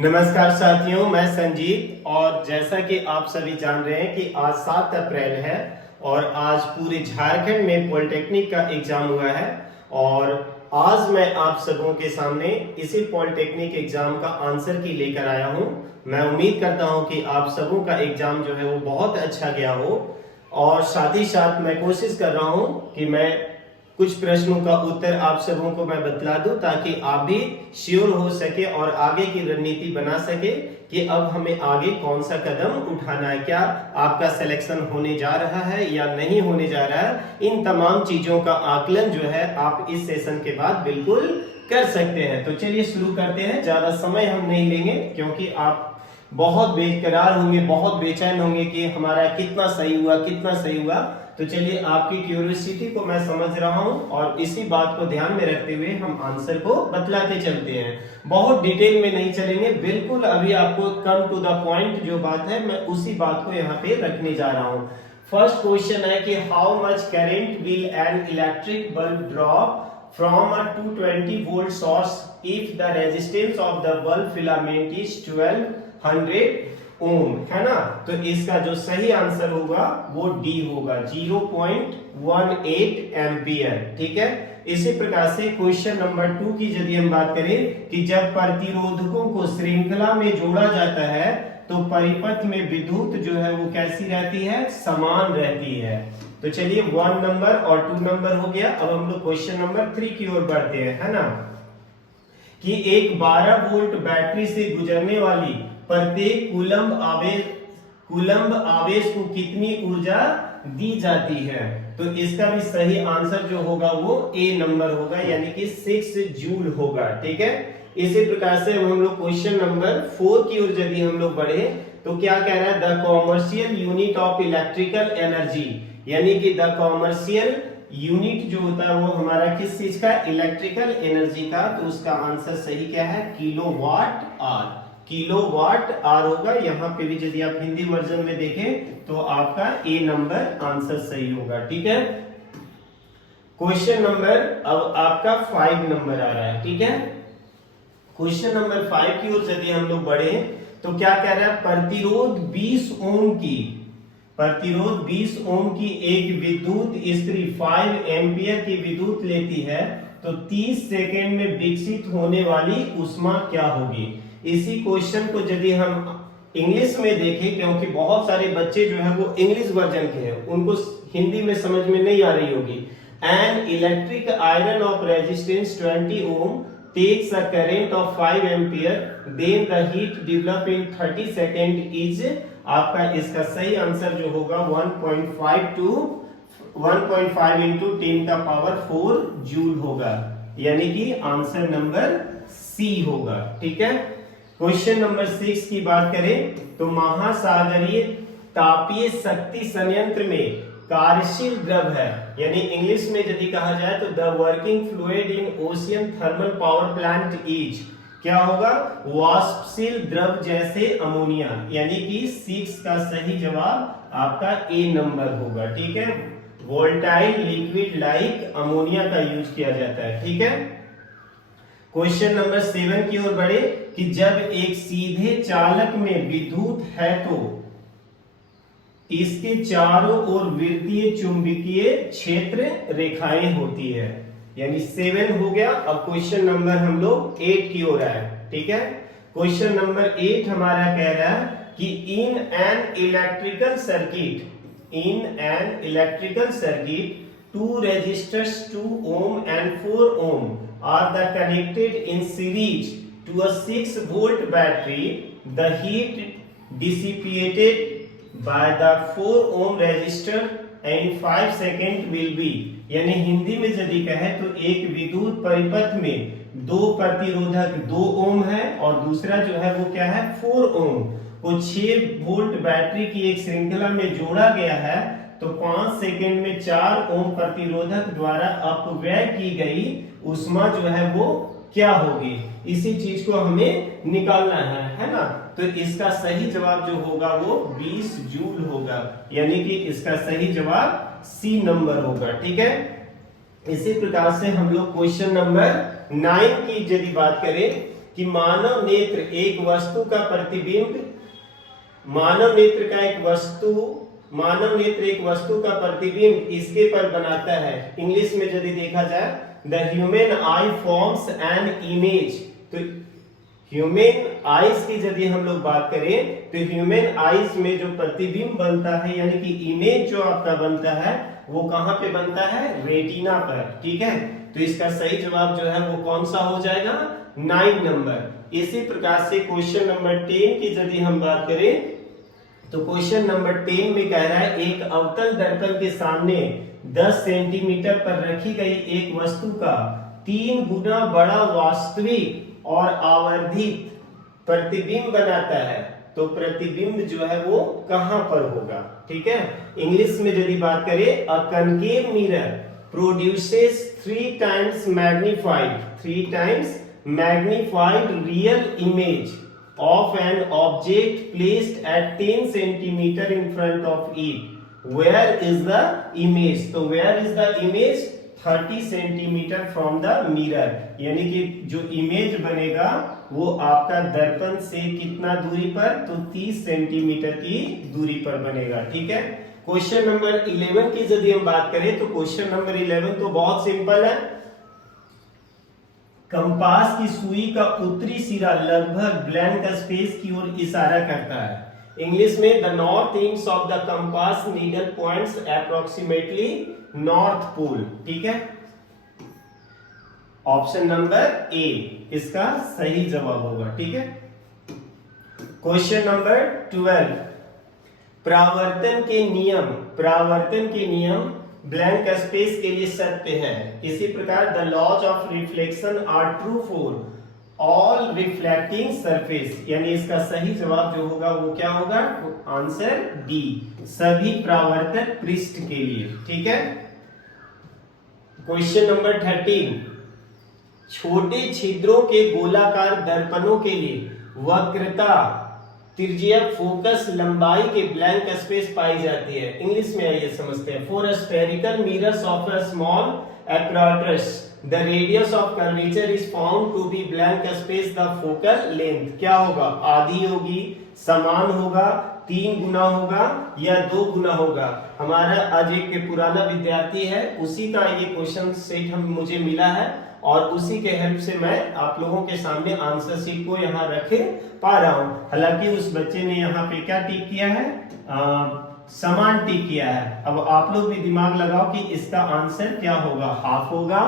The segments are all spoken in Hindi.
नमस्कार साथियों, मैं संजीत। और जैसा कि आप सभी जान रहे हैं कि आज 7 अप्रैल है और आज पूरे झारखंड में पॉलिटेक्निक का एग्जाम हुआ है। और आज मैं आप सबों के सामने इसी पॉलिटेक्निक एग्जाम का आंसर की लेकर आया हूं। मैं उम्मीद करता हूं कि आप सबों का एग्जाम जो है वो बहुत अच्छा गया हो। और साथ ही साथ मैं कोशिश कर रहा हूं कि मैं कुछ प्रश्नों का उत्तर आप सबों को मैं बतला दूं, ताकि आप भी श्योर हो सके और आगे की रणनीति बना सके कि अब हमें आगे कौन सा कदम उठाना है, क्या आपका सिलेक्शन होने जा रहा है या नहीं होने जा रहा है। इन तमाम चीजों का आकलन जो है आप इस सेशन के बाद बिल्कुल कर सकते हैं। तो चलिए शुरू करते हैं। ज्यादा समय हम नहीं लेंगे क्योंकि आप बहुत बेकरार होंगे, बहुत बेचैन होंगे कि हमारा कितना सही हुआ, कितना सही हुआ। तो चलिए, आपकी क्यूरियोसिटी को मैं समझ रहा हूं और इसी बात को ध्यान में रखते हुए हम आंसर को बतलाते चलते हैं। बहुत डिटेल में नहीं चलेंगे, बिल्कुल अभी आपको कम टू द पॉइंट जो बात है मैं उसी बात को यहाँ पे रखने जा रहा हूँ। फर्स्ट क्वेश्चन है कि how much current will an electric bulb draw from a 220 volt source if the resistance of the bulb filament is 1200 ओम, है ना। तो इसका जो सही आंसर होगा वो डी होगा, 0.18 एम्पियर। ठीक है। इसी प्रकार से क्वेश्चन नंबर 2 की यदि हम बात करें कि जब प्रतिरोधकों को श्रृंखला में जोड़ा जाता है तो परिपथ में विद्युत जो है वो कैसी रहती है, समान रहती है। तो चलिए, 1 नंबर और 2 नंबर हो गया। अब हम लोग क्वेश्चन नंबर 3 की ओर बढ़ते हैं, है ना। कि एक 12 वोल्ट बैटरी से गुजरने वाली प्रत्येक कूलम्ब आवेश को कितनी ऊर्जा दी जाती है। तो इसका भी सही आंसर जो होगा वो ए नंबर होगा, यानी कि 6 जूल होगा। ठीक है। इसी प्रकार से हम लोग क्वेश्चन नंबर 4 की ओर यदि हम लोग बढ़े तो क्या कह रहा है, the commercial unit of electrical energy, यानी कि द कॉमर्शियल यूनिट जो होता है वो हमारा किस चीज का, इलेक्ट्रिकल एनर्जी का। तो उसका आंसर सही क्या है, किलोवाट आर। किलोवाट आर होगा। यहाँ पे भी यदि आप हिंदी वर्जन में देखें तो आपका ए नंबर आंसर सही होगा। ठीक है। क्वेश्चन नंबर अब आपका 5 नंबर आ रहा है। ठीक है। क्वेश्चन नंबर 5 की ओर यदि हम लोग बढ़े तो क्या कह रहा है, प्रतिरोध 20 ओम की एक विद्युत स्त्री 5 एम्पियर की विद्युत लेती है तो 30 सेकेंड में विकसित होने वाली ऊष्मा क्या होगी। इसी क्वेश्चन को यदि हम इंग्लिश में देखें, क्योंकि बहुत सारे बच्चे जो है वो इंग्लिश वर्जन के हैं, उनको हिंदी में समझ में नहीं आ रही होगी। An electric iron of resistance 20 ohm takes a current of 5 ampere, then the heat develop in 30 second is, आपका इसका सही आंसर जो होगा 1.5 इंटू 10 का पावर 4 जूल होगा, यानी कि आंसर नंबर सी होगा। ठीक है। क्वेश्चन नंबर 6 की बात करें तो महासागरीय तापीय शक्ति संयंत्र में कार्यशील द्रव है, यानी इंग्लिश में यदि कहा जाए तो the working fluid in ocean thermal power plant is, क्या होगा, वाष्पशील द्रव जैसे अमोनिया, यानी कि 6 का सही जवाब आपका ए नंबर होगा। ठीक है। वोल्टाइल लिक्विड लाइक अमोनिया का यूज किया जाता है। ठीक है। क्वेश्चन नंबर 7 की ओर बढ़े कि जब एक सीधे चालक में विद्युत है तो इसके चारों ओर वृत्तीय चुंबकीय क्षेत्र रेखाएं होती है, यानी 7 हो गया। अब क्वेश्चन नंबर हम लोग 8 की ओर आए। ठीक है। क्वेश्चन नंबर 8 हमारा कह रहा है कि in an electrical circuit 2 resistors 2 ohm and 4 ohm are the connected in series to a 6 volt battery. The heat dissipated by the 4 ohm resistor in 5 second will be, यानी हिंदी में यदि कहे तो एक विद्युत परिपथ में 2 प्रतिरोधक 2 ओम है और दूसरा जो है वो क्या है, 4 ओम को 6 वोल्ट बैटरी की एक श्रृंखला में जोड़ा गया है तो 5 सेकेंड में 4 ओम प्रतिरोधक द्वारा अपव्यय की गई ऊष्मा जो है वो क्या होगी। इसी चीज को हमें निकालना है ना। तो इसका सही जवाब जो होगा वो 20 जूल होगा, यानी कि इसका सही जवाब सी नंबर होगा। ठीक है। इसी प्रकार से हम लोग क्वेश्चन नंबर 9 की यदि बात करें कि मानव नेत्र एक वस्तु का प्रतिबिंब, मानव नेत्र एक वस्तु का प्रतिबिंब इसके पर बनाता है। इंग्लिश में यदि देखा जाए, the human I forms an image. तो ह्यूमन आईज की यदि हम लोग बात करें तो ह्यूमन आईज में जो प्रतिबिंब बनता है यानी कि इमेज जो आपका बनता है वो कहां पे बनता है? रेटिना पर। ठीक है, तो इसका सही जवाब जो है वो कौन सा हो जाएगा? 9 नंबर। इसी प्रकार से क्वेश्चन नंबर 10 की यदि हम बात करें तो क्वेश्चन नंबर 10 में कह रहा है एक अवतल दर्पण के सामने 10 सेंटीमीटर पर रखी गई एक वस्तु का 3 गुना बड़ा वास्तविक और आवर्धित प्रतिबिंब बनाता है, तो प्रतिबिंब जो है वो कहां पर होगा? ठीक है, इंग्लिश में यदि बात करें, a concave mirror produces 3 times magnified real image of an object placed at 10 centimeter in front of it. Where is the image? तो where is the image? 30 centimetre from the mirror, यानी कि जो इमेज बनेगा वो आपका दर्पण से कितना दूरी पर? तो 30 सेंटीमीटर की दूरी पर बनेगा। ठीक है, क्वेश्चन नंबर 11 की यदि हम बात करें तो क्वेश्चन नंबर 11 तो बहुत सिंपल है। कंपास की सुई का उत्तरी सिरा लगभग ब्लैंक स्पेस की ओर इशारा करता है। इंग्लिश में, the north ends of the compass needle points approximately north pole. ठीक है, ऑप्शन नंबर ए इसका सही जवाब होगा। ठीक है, क्वेश्चन नंबर 12, परावर्तन के नियम ब्लैंक स्पेस के लिए सत्य है। इसी प्रकार the laws of reflection are true for all reflecting surface, यानी इसका सही जवाब जो होगा वो क्या होगा? आंसर डी, सभी परावर्तक पृष्ठ के लिए। ठीक है, क्वेश्चन नंबर 13, छोटे छिद्रों के गोलाकार दर्पणों के लिए वक्रता, तिर्यक, फोकस, लंबाई के ब्लैंक स्पेस पाई जाती है। इंग्लिश में आइए समझते हैं। For spherical mirrors of a small apparatus the radius of curvature is found to be blank space the focal length। क्या होगा? आधी होगी, समान होगा, 3 गुना होगा या 2 गुना होगा? हमारा आज एक पुराना विद्यार्थी है, उसी का ये क्वेश्चन सेट मुझे मिला है और उसी के हेल्प से मैं आप लोगों के सामने आंसर शीट को यहाँ रख पा रहा हूँ। हालांकि उस बच्चे ने यहाँ पे क्या टिक किया है? समान टिक किया है। अब आप लोग भी दिमाग लगाओ कि इसका आंसर क्या होगा? हाफ होगा,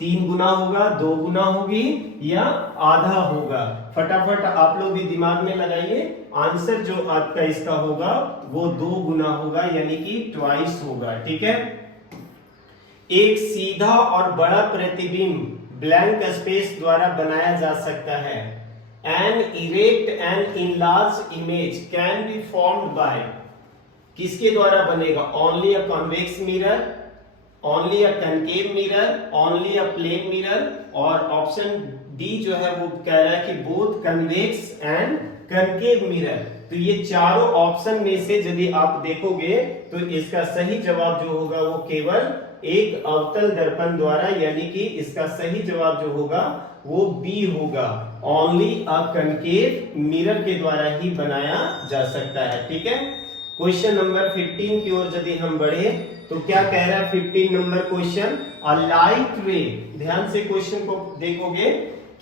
3 गुना होगा, 2 गुना होगी या आधा होगा? फटाफट आप लोग भी दिमाग में लगाइए। आंसर जो आपका इसका होगा वो 2 गुना होगा, यानी कि ट्वाइस होगा। ठीक है, एक सीधा और बड़ा प्रतिबिंब ब्लैंक स्पेस द्वारा बनाया जा सकता है। An erect and enlarged image can be formed by, किसके द्वारा बनेगा? Only a convex mirror, only a concave mirror, only a plane mirror, और ऑप्शन डी जो है वो कह रहा है कि both convex and concave mirror। तो ये चारों ऑप्शन में से यदि आप देखोगे तो इसका सही जवाब जो होगा वो केवल एक अवतल दर्पण द्वारा, यानी कि इसका सही जवाब जो होगा वो बी होगा। ओनली अ कनकेव मिरर के द्वारा ही बनाया जा सकता है। ठीक है, क्वेश्चन नंबर 15 की ओर यदि हम बढ़े तो क्या कह रहा है 15 नंबर क्वेश्चन? अ लाइट रे, ध्यान से क्वेश्चन को देखोगे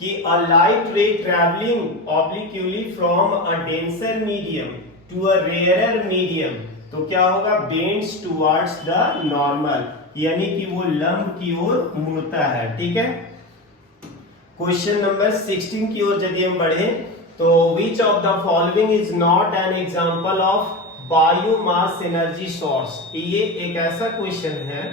कि a light ray travelling obliquely from a denser medium to a rarer medium, तो क्या होगा? बेंड्स टुवर्ड्स द नॉर्मल, यानी कि वो लंब की ओर मुड़ता है। ठीक है, क्वेश्चन नंबर 16 की ओर यदि हम बढ़े तो which of the following is not an example of biomass energy source? ये एक ऐसा क्वेश्चन है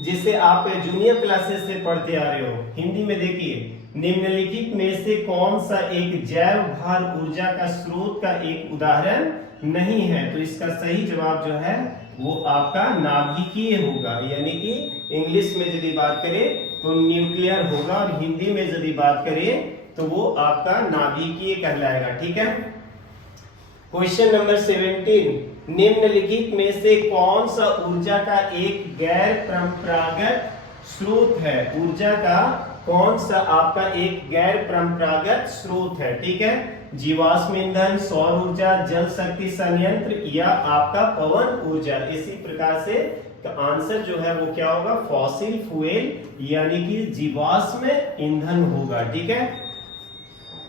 जिसे आप जूनियर क्लासेस से पढ़ते आ रहे हो। हिंदी में देखिए, निम्नलिखित में से कौन सा एक जैव भार ऊर्जा का स्रोत का एक उदाहरण नहीं है? तो इसका सही जवाब जो है वो आपका नाभिकीय होगा, यानी कि इंग्लिश में यदि बात करें तो न्यूक्लियर होगा और हिंदी में यदि बात करें तो वो आपका नाभिकीय कहलाएगा। ठीक है, क्वेश्चन नंबर 17, निम्नलिखित में से कौन सा ऊर्जा का एक गैर परंपरागत स्रोत है? ऊर्जा का कौन सा आपका एक गैर परंपरागत स्रोत है, ठीक है। जीवाश्म ईंधन, सौर ऊर्जा, जल शक्ति संयंत्र या आपका पवन ऊर्जा। इसी प्रकार से आंसर जो है वो क्या होगा, फॉसिल फ्यूल यानी कि जीवाश्म ईंधन होगा, ठीक है।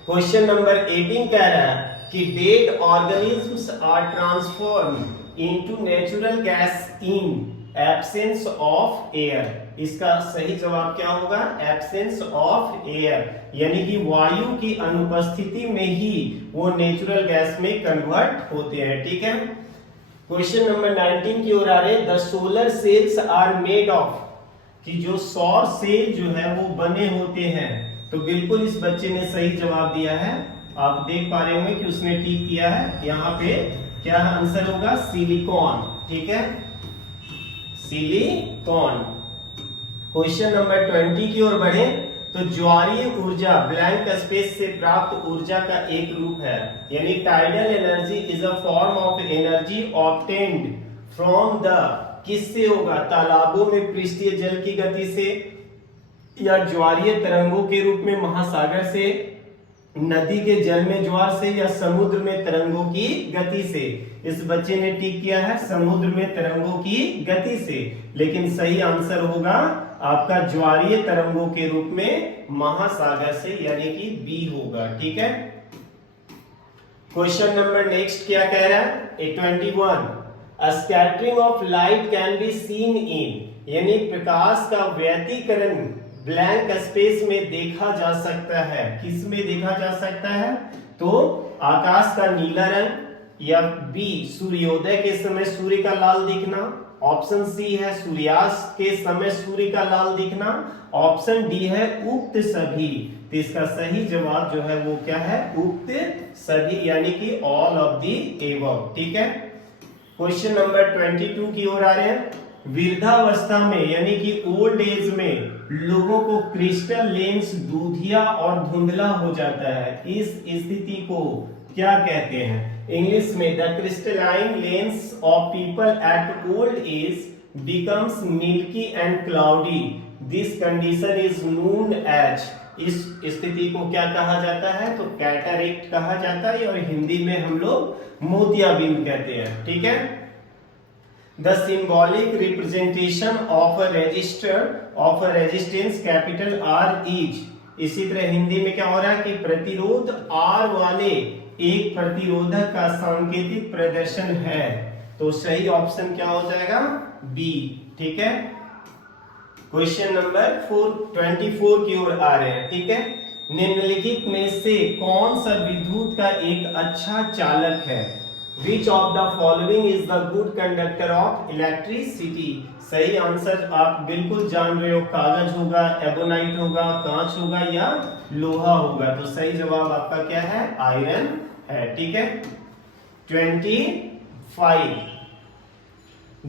क्वेश्चन नंबर 18 कह रहा है कि dead organisms are transformed into natural gas in absence of air. इसका सही जवाब क्या होगा, एब्सेंस ऑफ एयर, यानी कि वायु की अनुपस्थिति में ही वो नेचुरल गैस में कन्वर्ट होते हैं, ठीक है। क्वेश्चन नंबर 19 की ओर आ रहे हैं। The solar cells are made of, कि जो सौर सेल जो है वो बने होते हैं। तो बिल्कुल इस बच्चे ने सही जवाब दिया है। आप देख पा रहे होंगे कि उसने टिक किया है। यहाँ पे क्या आंसर होगा, सिलिकॉन, ठीक है, सिलिकॉन। क्वेश्चन नंबर 20 की ओर बढ़े तो ज्वारीय ऊर्जा ब्लैंक स्पेस से प्राप्त ऊर्जा का एक रूप है, यानी tidal energy is a form of energy obtained from the, किससे होगा, तालाबों में पृष्ठीय जल की गति से, या ज्वारीय तरंगों के रूप में महासागर से, नदी के जल में ज्वार से, या समुद्र में तरंगों की गति से। इस बच्चे ने टिक किया है समुद्र में तरंगों की गति से, लेकिन सही आंसर होगा आपका ज्वारीय तरंगों के रूप में महासागर से, यानी कि बी होगा, ठीक है। क्वेश्चन नंबर नेक्स्ट क्या कह रहा है, 21, a scattering of light can be seen in, यानी प्रकाश का व्यतिकरण ब्लैंक स्पेस में देखा जा सकता है। किस में देखा जा सकता है, तो आकाश का नीला रंग, या बी सूर्योदय के समय सूर्य का लाल दिखना, ऑप्शन सी है सूर्यास्त के समय सूर्य का लाल दिखना, ऑप्शन डी है उक्त सभी। तो इसका सही जवाब जो है वो क्या है, उक्त सभी, यानी कि ऑल ऑफ दी एबव, ठीक है। क्वेश्चन नंबर 22 की ओर आ रहे हैं। वृद्धावस्था में यानी कि ओल्ड एज में लोगों को क्रिस्टल लेंस दूधिया और धुंधला हो जाता है। इस स्थिति को क्या कहते हैं, इंग्लिश में the crystalline lens of people at old age becomes milky and cloudy, this condition is known as, इस स्थिति को क्या कहा जाता है, तो कैटरेक्ट कहा जाता है, और हिंदी में हम लोग मोतियाबिंद कहते हैं, ठीक है। The symbolic representation of a register of a resistance capital R is, इसी तरह हिंदी में क्या हो रहा है कि प्रतिरोध R वाले एक प्रतिरोधक का सांकेतिक प्रदर्शन है। तो सही ऑप्शन क्या हो जाएगा, बी, ठीक है। क्वेश्चन नंबर 24 की ओर आ रहे हैं, ठीक है। निम्नलिखित में से कौन सा विद्युत का एक अच्छा चालक है, Which of the following is the good conductor of electricity? सही आंसर आप बिल्कुल जान रहे हो, कागज होगा, एबोनाइट होगा, कांच होगा, या लोहा होगा। तो सही जवाब आपका क्या है, आयरन है, ठीक है। 25,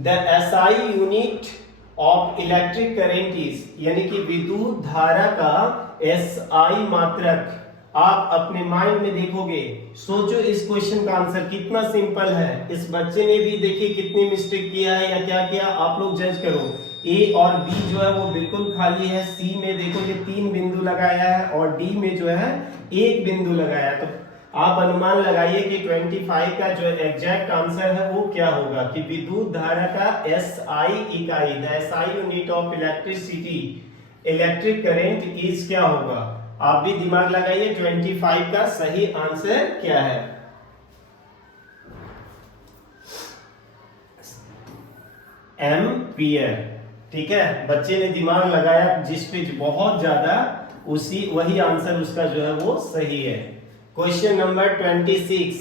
the SI unit of electric current is, यानी कि विद्युत धारा का SI मात्रक आप अपने माइंड में देखोगे। सोचो इस क्वेश्चन का आंसर कितना सिंपल है। इस बच्चे ने भी देखिए कितनी मिस्टेक किया है या क्या किया, आप लोग जज करो। ए और बी जो है वो बिल्कुल खाली है, सी में देखो ये 3 बिंदु लगाया है, और डी में जो है 1 बिंदु लगाया है। तो आप अनुमान लगाइए कि 25 का जो एग्जैक्ट आंसर है वो क्या होगा, कि विद्युत धारा का एसआई इकाई, the SI unit of electricity, electric current is क्या होगा। आप भी दिमाग लगाइए 25 का सही आंसर क्या है। एम्पियर, ठीक है। बच्चे ने दिमाग लगाया जिस पे बहुत ज्यादा, वही आंसर उसका जो है वो सही है। क्वेश्चन नंबर 26,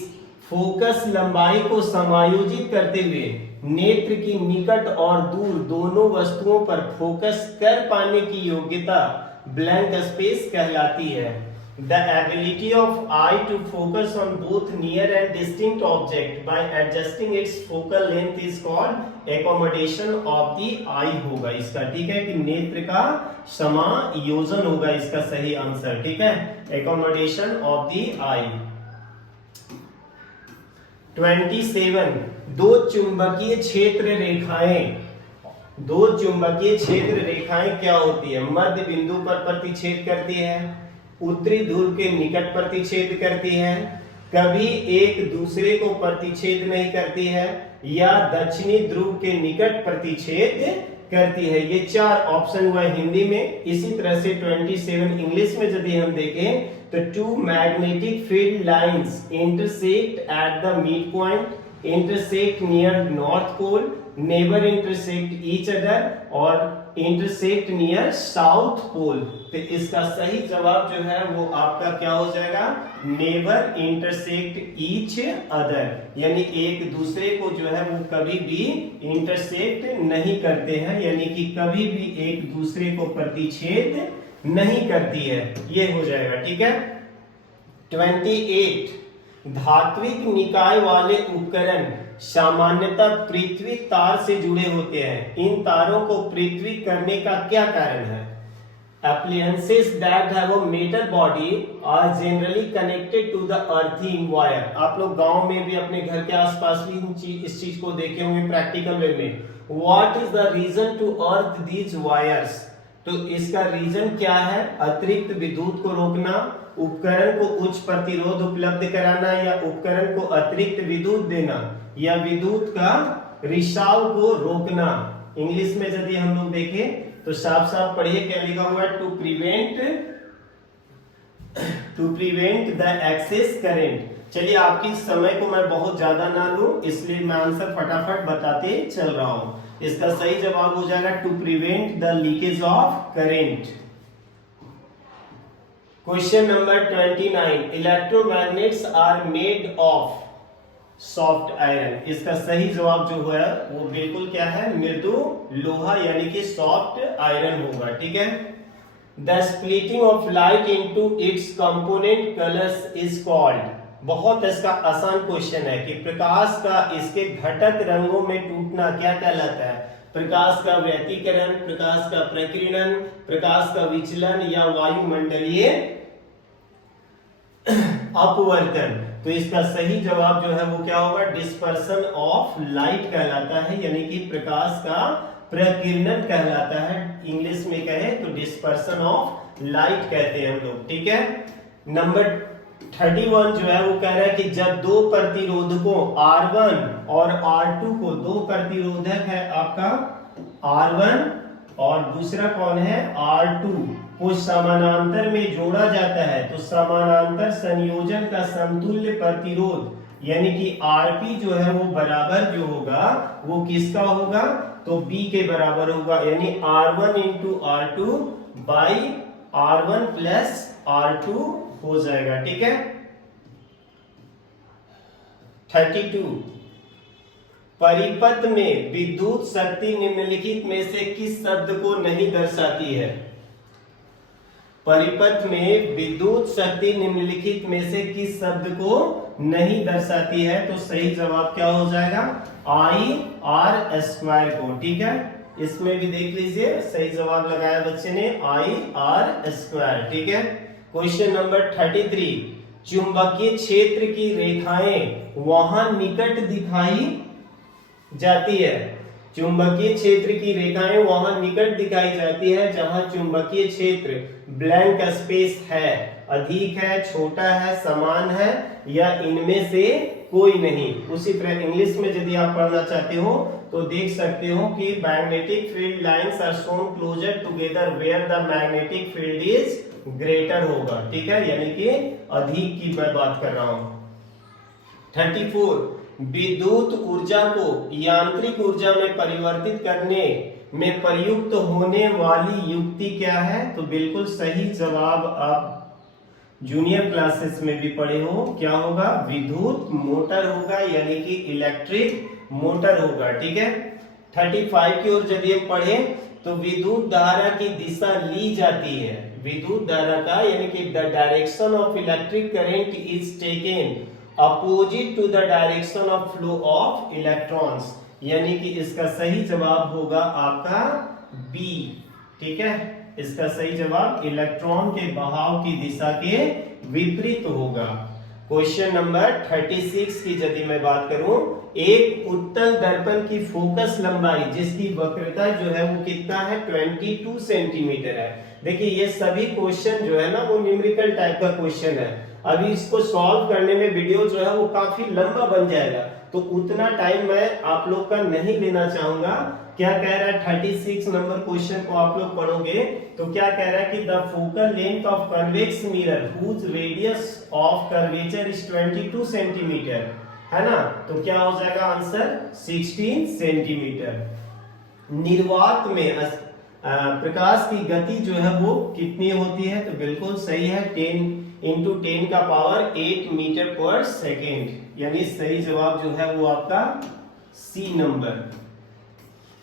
फोकस लंबाई को समायोजित करते हुए नेत्र की निकट और दूर दोनों वस्तुओं पर फोकस कर पाने की योग्यता ब्लैंक स्पेस कहलाती है। The ability of eye to focus on both near and distinct object by adjusting its focal length is called accommodation of the eye होगा इसका, ठीक है, कि नेत्र का समायोजन होगा इसका सही आंसर, ठीक है, accommodation of the eye। 27, दो चुंबकीय क्षेत्र रेखाएं दो चुंबकीय क्षेत्र रेखाएं क्या होती है? मध्य बिंदु पर प्रतिच्छेद करती है, उत्तरी ध्रुव के निकट प्रतिच्छेद करती है, कभी एक दूसरे को प्रतिच्छेद नहीं करती है, या दक्षिणी ध्रुव के निकट प्रतिच्छेद करती है। ये 4 ऑप्शन हुआ हिंदी में। इसी तरह से 27 इंग्लिश में यदि हम देखें तो two magnetic field lines intersect at the mid point, intersect near north pole, never intersect each other और इंटरसेक्ट नियर साउथ पोल। तो इसका सही जवाब जो है वो आपका क्या हो जाएगा? नेवर इंटरसेक्ट ईच अदर, यानी एक दूसरे को जो है वो कभी भी इंटरसेक्ट नहीं करते हैं, यानी कि कभी भी एक दूसरे को प्रतिच्छेद नहीं करती है। ये हो जाएगा, ठीक है। 28 धात्विक निकाय वाले उपकरण सामान्यतः पृथ्वी तार से जुड़े होते हैं। इन तारों को पृथ्वी करने का क्या कारण है? Appliances that have a metal body are generally connected to the earthen wire। आप लोग गांव में भी अपने घर के आसपास भी इस चीज को देखे होंगे प्रैक्टिकल वे में। What is the reason to earth these wires? तो इसका रीजन क्या है? अतिरिक्त विद्युत को रोकना, उपकरण को उच्च प्रतिरोध उपलब्ध कराना, या उपकरण को अतिरिक्त विद्युत देना, या विद्युत का रिसाव को रोकना। इंग्लिश में यदि हम लोग देखें तो साफ साफ पढ़िए क्या लिखा हुआ है? To prevent the excess current. चलिए आपकी समय को मैं बहुत ज्यादा ना लूं, इसलिए मैं आंसर फटाफट बताते चल रहा हूं। इसका सही जवाब हो जाएगा to prevent the leakage of current. Question number 29 electromagnets are made of soft iron. इसका सही जवाब जो है वो बिल्कुल क्या है? मृदु लोहा, यानी कि सॉफ्ट आयरन होगा, ठीक है। The splitting of light into its component colours is called. बहुत इसका आसान क्वेश्चन है कि प्रकाश का इसके घटक रंगों में टूटना क्या कहलाता है? प्रकाश का व्यतिकरण, प्रकाश का प्रकीर्णन, प्रकाश का विचलन, या वायुमंडलीय अपवर्तन। तो इसका सही जवाब जो है वो क्या होगा? डिस्पर्सन ऑफ लाइट कहलाता है, यानी कि प्रकाश का प्रकीर्णन कहलाता है। इंग्लिश में कहे तो डिस्पर्सन ऑफ लाइट कहते हैं हम लोग, ठीक है। नंबर 31 जो है वो कह रहा है कि जब दो प्रतिरोधकों R1 और R2 को, दो प्रतिरोधक है आपका R1 और दूसरा कौन है? R2 को समानांतर में जोड़ा जाता है, तो समानांतर संयोजन का समतुल्य प्रतिरोध यानी कि Rp जो है वो बराबर जो होगा वो किसका होगा? तो B के बराबर होगा, यानी R1 into R2 by R1 plus R2 हो जाएगा, ठीक है। 32 परिपथ में विद्युत शक्ति निम्नलिखित में से किस शब्द को नहीं दर्शाती है? परिपथ में विद्युत शक्ति निम्नलिखित में से किस शब्द को नहीं दर्शाती है? तो सही जवाब क्या हो जाएगा? आई आर स्क्वायर को, ठीक है। इसमें भी देख लीजिए सही जवाब लगाया बच्चे ने आई आर स्क्वायर, ठीक है। क्वेश्चन नंबर 33 चुंबकीय क्षेत्र की रेखाएं वहां निकट दिखाई जाती है। चुंबकीय क्षेत्र की रेखाएं वहां निकट दिखाई जाती है जहां चुंबकीय क्षेत्र ब्लैंक स्पेस है, अधिक है, छोटा है, समान है, या इनमें से कोई नहीं। उसी तरह इंग्लिश में यदि आप पढ़ना चाहते हो तो देख सकते हो कि magnetic field lines are shown closer together where the magnetic field is greater होगा, ठीक है, यानी कि अधिक की मैं बात कर रहा हूं। 34 विद्युत ऊर्जा को यांत्रिक ऊर्जा में परिवर्तित करने में प्रयुक्त होने वाली युक्ति क्या है? तो बिल्कुल सही जवाब आप जूनियर क्लासेस में भी पढ़े हो, क्या होगा? विद्युत मोटर होगा, यानी कि इलेक्ट्रिक मोटर होगा, ठीक है। 35 की ओर यदि हम पढ़े तो विद्युत धारा की दिशा ली जाती है। विद्युत धारा का यानी कि the direction of electric current is taken opposite to the direction of flow of electrons, यानी कि इसका सही जवाब होगा आपका बी, ठीक है। इसका सही जवाब इलेक्ट्रॉन के बहाव की दिशा के विपरीत होगा। क्वेश्चन नंबर 36 की यदि मैं बात करूं, एक उत्तल दर्पण की फोकस लंबाई जिसकी वक्रता जो है वो कितना है 22 सेंटीमीटर है। देखिए ये सभी क्वेश्चन जो है ना वो न्यूमेरिकल टाइप का क्वेश्चन है। अभी इसको सॉल्व करने में वीडियो जो है वो काफी लंबा बन जाएगा, तो उतना टाइम मैं आप लोग का नहीं लेना चाहूंगा। क्या कह रहा है 36 नंबर क्वेश्चन को आप लोग पढ़ोगे तो क्या कह रहा है कि the focal length of convex mirror whose radius of curvature is 22 centimetre, है ना। तो क्या हो जाएगा आंसर 16 सेंटीमीटर। निर्वात में प्रकाश की गति जो है वो कितनी होती है, तो बिल्कुल सही है 10 इंटू 10 का पावर 8 मीटर पर सेकेंड, यानी सही जवाब जो है वो आपका सी नंबर।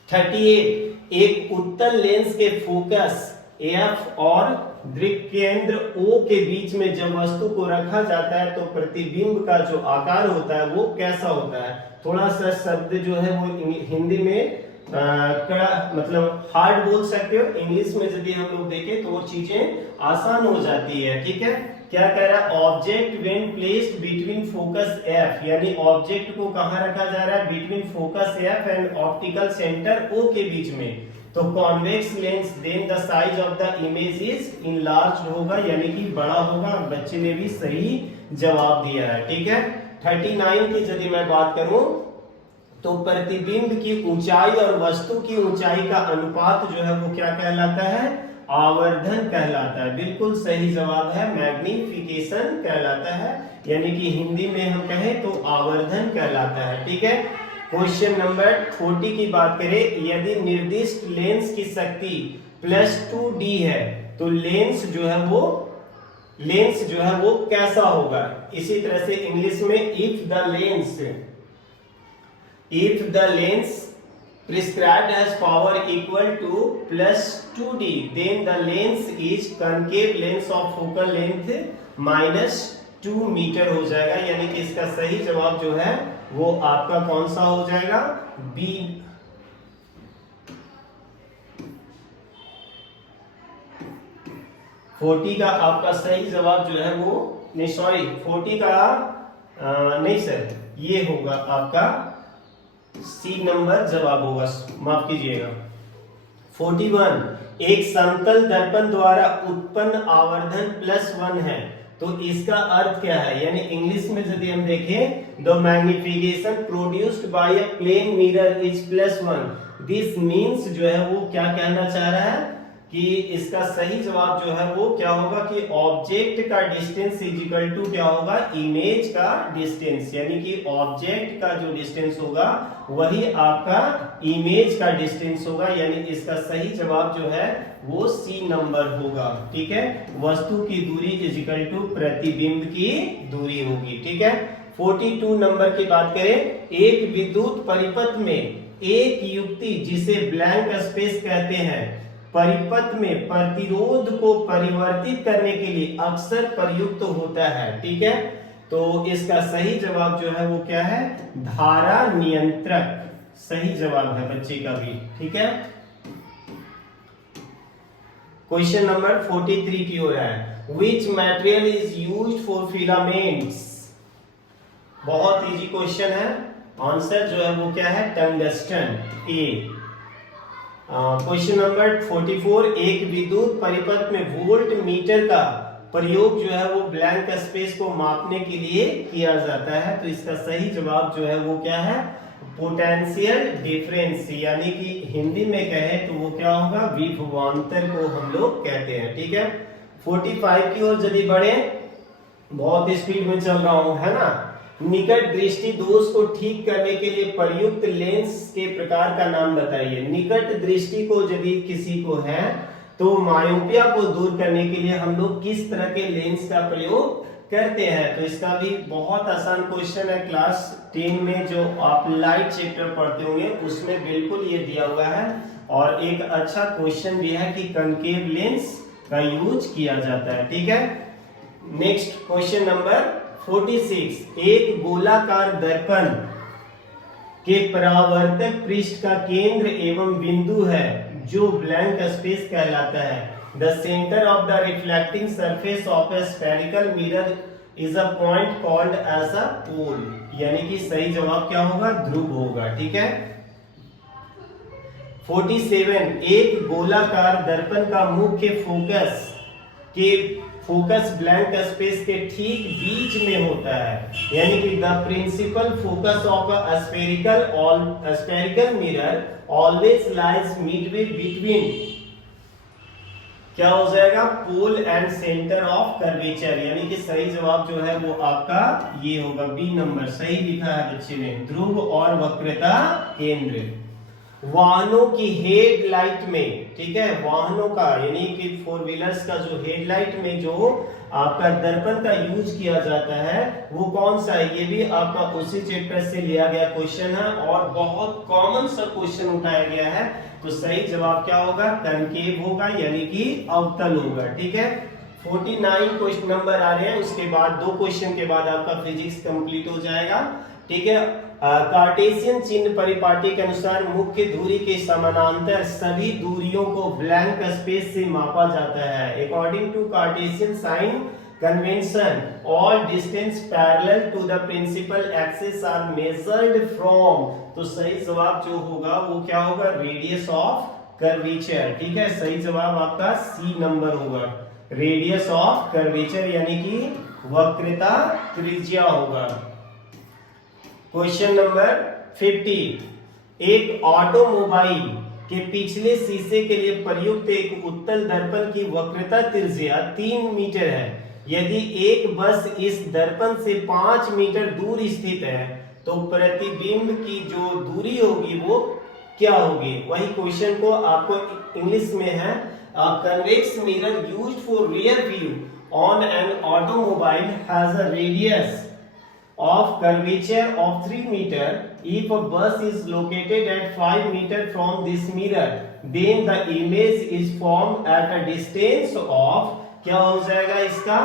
38 एक उत्तल लेंस के फोकस एफ और दृक्केंद्र ओ के बीच में जब वस्तु को रखा जाता है तो प्रतिबिंब का जो आकार होता है वो कैसा होता है। थोड़ा सा शब्द जो है वो हिंदी में मतलब हार्ड बोल सकते हो, इंग्लिश में यदि हम लोग देखें तो वो चीजें आसान हो जाती है। ठीक है, क्या कह रहा है object when placed between focus F, यानी ऑब्जेक्ट को कहां रखा जा रहा है between focus F and optical centre O के बीच में, तो convex lens then the size of the image is enlarged होगा, यानी कि बड़ा होगा। बच्चे ने भी सही जवाब दिया है। ठीक है, 39 की यदि मैं बात करूं तो प्रतिबिंब की ऊंचाई और वस्तु की ऊंचाई का अनुपात जो है वो क्या कहलाता है, आवर्धन कहलाता है। बिल्कुल सही जवाब है मैग्निफिकेशन कहलाता है, यानी कि हिंदी में हम कहें तो आवर्धन कहलाता है। ठीक है, क्वेश्चन नंबर 40 की बात करें, यदि निर्दिष्ट लेंस की शक्ति +2d है तो लेंस जो है वो कैसा होगा। इसी तरह से इंग्लिश में if the lens prescribed has power equal to +2d then the lens is concave lens of focal length -2 metre हो जाएगा, यानी कि इसका सही जवाब जो है वो आपका कौन सा हो जाएगा, बी। फोर्टी का आपका सही जवाब जो है वो नहीं, सॉरी 40 का नहीं सर, ये होगा आपका सी नंबर जवाब होगा, माफ कीजिएगा। 41 एक समतल दर्पण द्वारा उत्पन्न आवर्धन +1 है, तो इसका अर्थ क्या है, यानी इंग्लिश में यदि हम देखें the magnification produced by a plane mirror is +1, this means जो है वो क्या कहना चाह रहा है कि इसका सही जवाब जो है वो क्या होगा कि ऑब्जेक्ट का डिस्टेंस इज इक्वल टू क्या होगा, इमेज का डिस्टेंस, यानी कि ऑब्जेक्ट का जो डिस्टेंस होगा वही आपका इमेज का डिस्टेंस होगा, यानी इसका सही जवाब जो है वो सी नंबर होगा। ठीक है, वस्तु की दूरी इज इक्वल टू प्रतिबिंब की दूरी होगी। ठीक है, 42 नंबर की बात करें, एक विद्युत परिपथ में एक युक्ति जिसे ब्लैंक स्पेस कहते हैं परिपथ में प्रतिरोध को परिवर्तित करने के लिए अक्सर प्रयुक्त होता है। ठीक है, तो इसका सही जवाब जो है वो क्या है, धारा नियंत्रक सही जवाब है बच्चे का भी। ठीक है, क्वेश्चन नंबर 43 की हो रहा है, which material is used for filaments. बहुत इजी क्वेश्चन है, आंसर जो है वो क्या है, टंगस्टन, ए। क्वेश्चन नंबर 44 एक विद्युत परिपथ में वोल्ट मीटर का प्रयोग जो है वो ब्लैंक स्पेस को मापने के लिए किया जाता है, तो इसका सही जवाब जो है वो क्या है, पोटेंशियल डिफरेंस, यानी कि हिंदी में कहें तो वो क्या होगा, विभवांतर को हम लोग कहते हैं। ठीक है, 45 की ओर यदि बढ़े, बहुत स्पीड में चल रहा हूं, है ना। निकट दृष्टि दोष को ठीक करने के लिए प्रयुक्त लेंस के प्रकार का नाम बताइए। निकट दृष्टि को यदि किसी को है तो मायोपिया को दूर करने के लिए हम लोग किस तरह के लेंस का प्रयोग करते हैं, तो इसका भी बहुत आसान क्वेश्चन है। क्लास 10 में जो आप लाइट चैप्टर पढ़ते होंगे उसमें बिल्कुल ये दिया हुआ है, और एक अच्छा क्वेश्चन भी है कि कनकेव लेंस का यूज किया जाता है। ठीक है, नेक्स्ट क्वेश्चन नंबर 46 एक गोलाकार दर्पण के परावर्तक पृष्ठ का केंद्र एवं बिंदु है जो ब्लैंक स्पेस कहलाता है। The centre of the reflecting surface of a spherical mirror is a point called as a pole, यानी कि सही जवाब क्या होगा, ध्रुव होगा। ठीक है। 47, एक गोलाकार दर्पण का मुख्य फोकस ब्लैंक स्पेस के ठीक बीच में होता है, यानी कि the principal focus of a spherical mirror always lies midway between, क्या हो जाएगा, pole and centre of curvature, यानी कि सही जवाब जो है वो आपका ये होगा, बी नंबर सही लिखा है बच्चे ने, ध्रुव और वक्रता केंद्र। वाहनों की हेडलाइट में, ठीक है, वाहनों का यानी कि फोर व्हीलर्स का जो हेडलाइट में जो आपका दर्पण का यूज किया जाता है वो कौन सा है, ये भी आपका उसी चैप्टर से लिया गया क्वेश्चन है और बहुत कॉमन सा क्वेश्चन उठाया गया है। तो सही जवाब क्या होगा, कनकेव होगा, यानी कि अवतल होगा। ठीक है। 49 क्वेश्चन नंबर आ रहे हैं, उसके बाद 2 क्वेश्चन के बाद आपका फिजिक्स कंप्लीट हो जाएगा। ठीक है। कार्टेशियन चिन्ह परिपाटी के अनुसार मुख्य धुरी के समानांतर सभी दूरियों को ब्लैंक स्पेस से मापा जाता है। According to Cartesian sign convention all distance parallel to the principal axis are measured from, तो सही जवाब जो होगा वो क्या होगा, रेडियस ऑफ कर्वेचर। ठीक है। सही जवाब आपका सी नंबर होगा, रेडियस ऑफ कर्वेचर, यानी कि वक्रता त्रिज्या होगा। क्वेश्चन नंबर 50, एक ऑटोमोबाइल के पिछले शीशे के लिए प्रयुक्त एक उत्तल दर्पण की वक्रता त्रिज्या 3 मीटर है। यदि एक बस इस दर्पण से 5 मीटर दूर स्थित है तो प्रतिबिंब की जो दूरी होगी वो क्या होगी। वही क्वेश्चन को आपको इंग्लिश में है, convex mirror used for rear view on an automobile has a radius of curvature of 3 meter. If a bus is located at 5 meter from this mirror, then the image is formed at a distance of, क्या हो जाएगा इसका,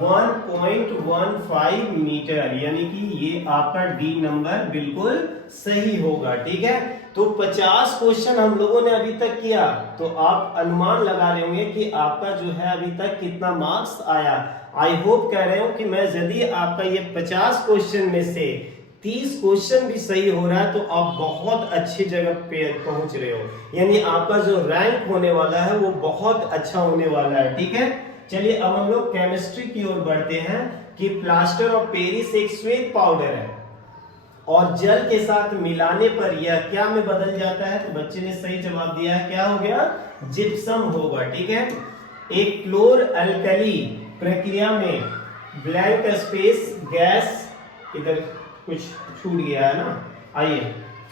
1.15 मीटर, यानी कि ये आपका डी नंबर बिल्कुल सही होगा। ठीक है। तो 50 क्वेश्चन हम लोगों ने अभी तक किया, तो आप अनुमान लगा रहे होंगे कि आपका जो है अभी तक कितना मार्क्स आया। आई होप कह रहे हो कि मैं यदि आपका ये 50 क्वेश्चन में से 30 क्वेश्चन भी सही हो रहा है तो आप बहुत अच्छी जगह पे पहुंच रहे हो, यानी आपका जो रैंक होने वाला है वो बहुत अच्छा होने वाला है। ठीक है। चलिए अब हम लोग केमिस्ट्री की ओर बढ़ते हैं कि प्लास्टर ऑफ पेरिस एक श्वेत पाउडर है और जल के साथ मिलाने पर यह क्या में बदल जाता है, तो बच्चे ने सही जवाब दिया है, क्या हो गया, जिप्सम होगा। ठीक है। एक क्लोर अल्कली प्रक्रिया में ब्लैंक स्पेस गैस, इधर कुछ छूट गया है ना, आइए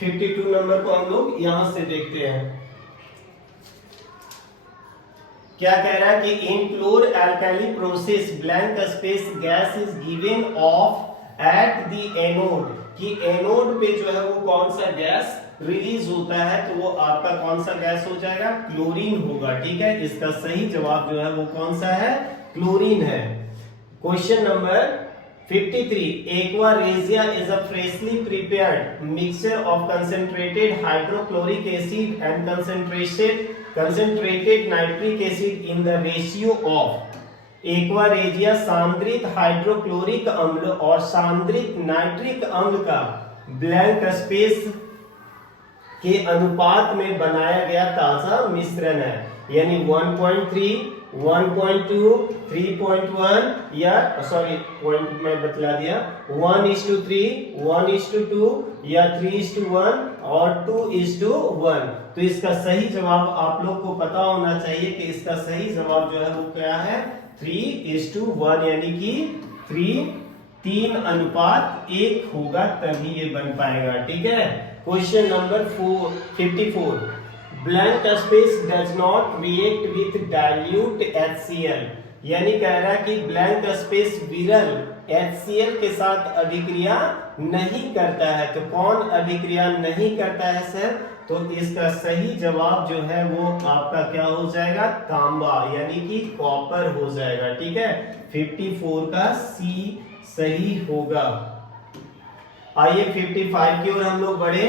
52 नंबर को हम लोग यहां से देखते हैं। क्या कह रहा है कि in chlor alkali process blank space gas is given off at the anode, कि एनोड पे जो है वो कौन सा गैस रिलीज होता है, तो वो आपका कौन सा गैस हो जाएगा, क्लोरीन होगा। ठीक है। इसका सही जवाब जो है वो कौन सा है, क्लोरीन है। Question number 53, aqua regia is a freshly prepared mixture of concentrated hydrochloric acid and concentrated nitric acid in the ratio of aqua regia सांद्रित हाइड्रोक्लोरिक अम्ल और सांद्रित नाइट्रिक अम्ल का ब्लैंक स्पेस के अनुपात में बनाया गया ताजा मिश्रण है, यानी 1.3, 1.2, 3.1 या सॉरी पॉइंट में बतला दिया, 1:3, 1:2 या 3:1 और 2:1। तो इसका सही जवाब आप लोग को पता होना चाहिए कि इसका सही जवाब जो है वो क्या है, 3:1, यानी कि 3:1 होगा, तभी ये बन पाएगा। ठीक है। Question number 54, blank space does not react with dilute HCl, यानी कह रहा है कि ब्लैंक स्पेस विरल HCl के साथ अभिक्रिया नहीं करता है। तो कौन अभिक्रिया नहीं करता है सर, तो इसका सही जवाब जो है वो आपका क्या हो जाएगा, तांबा, यानी कि कॉपर हो जाएगा। ठीक है। 54 का सी सही होगा। आइए 55 की ओर हम लोग बढ़े।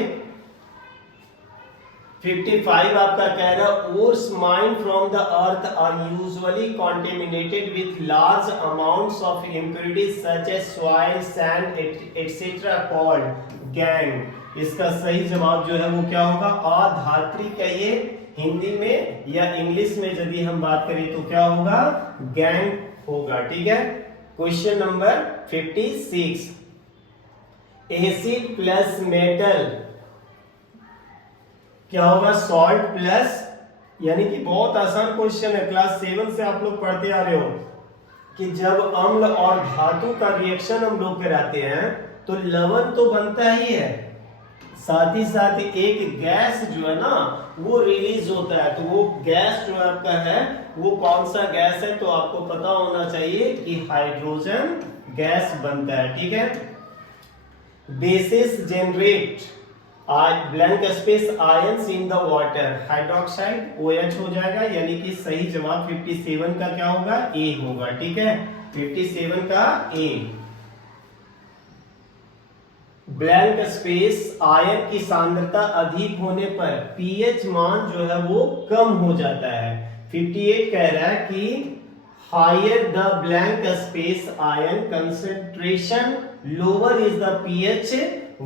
55 आपका कह रहा है ores mine from the earth are usually contaminated with large amounts of impurities such as soil sand etcetera called gangue. इसका सही जवाब जो है वो क्या होगा? अधात्री कहिए हिंदी में, या इंग्लिश में यदि हम बात करें तो क्या होगा? गैंग होगा। ठीक है, question number 56, acid plus metal क्या होगा? सॉल्ट प्लस, यानी कि बहुत आसान क्वेश्चन है, क्लास 7 से आप लोग पढ़ते आ रहे हो कि जब अम्ल और धातु का रिएक्शन हम लोग कराते हैं तो लवण तो बनता ही है, साथ ही साथ एक गैस जो है ना वो रिलीज होता है। तो वो गैस जो आपका है वो कौन सा गैस है? तो आपको पता होना चाहिए कि हाइड्रोजन गैस बनता है। ठीक है, basis generate blank space ions in the water, hydroxide OH हो जाएगा, यानी कि सही जवाब 57 का क्या होगा? ए होगा। ठीक है, 57 का ए। ब्लैंक स्पेस आयन की सांद्रता अधिक होने पर पीएच मान जो है वो कम हो जाता है। 58 कह रहा है कि higher the blank space ion concentration lower is the pH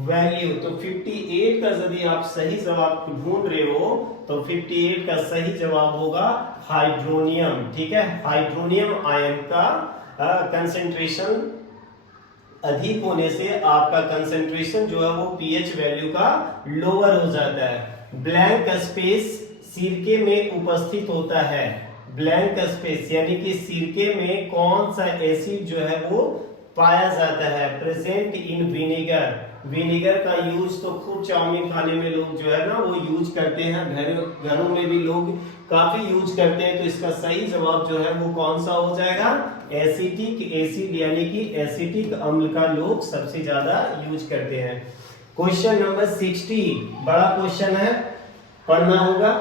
value. तो 58 का यदि आप सही जवाब ढूंढ रहे हो तो 58 का सही जवाब होगा हाइड्रोनियम। ठीक है, हाइड्रोनियम आयन का कंसेंट्रेशन अधिक होने से आपका कंसेंट्रेशन जो है वो पीएच वैल्यू का लोअर हो जाता है। ब्लैंक स्पेस सिरके में उपस्थित होता है। ब्लैंक स्पेस यानी कि सिरके में कौन सा एसिड जो है वो पाया जाता है? Present in vinegar. विनेगर का यूज तो खूब चाउमीन खाने में लोग जो है ना वो यूज करते हैं, घरों में भी लोग काफी यूज करते हैं। तो इसका सही जवाब जो है वो कौन सा हो जाएगा? एसिटिक एसिड, यानी कि एसिटिक अम्ल का लोग सबसे ज्यादा यूज करते हैं। क्वेश्चन नंबर 60 बड़ा क्वेश्चन है, पढ़ना होगा।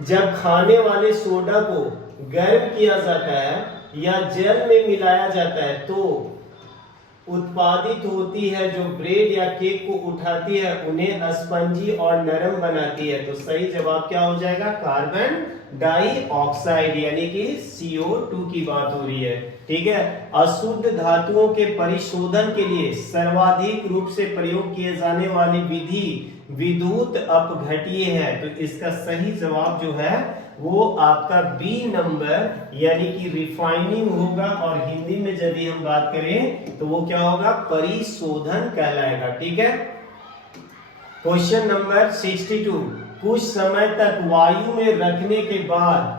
जब खाने वाले सोडा को गर्म किया जाता है या जल में मिलाया जाता है तो उत्पादित होती है जो ब्रेड या केक को उठाती है उन्हें स्पंजी और नरम बनाती है। तो सही जवाब क्या हो जाएगा? कार्बन डाइऑक्साइड, यानी कि CO2 की बात हो रही है। ठीक है, अशुद्ध धातुओं के परिशोधन के लिए सर्वाधिक रूप से प्रयोग किए जाने वाली विधि विद्युत अपघट्य है। तो इसका सही जवाब जो है वो आपका बी नंबर, यानी कि रिफाइनिंग होगा, और हिंदी में यदि हम बात करें तो वो क्या होगा? परिशोधन कहलाएगा। ठीक है, क्वेश्चन नंबर 62, कुछ समय तक वायु में रखने के बाद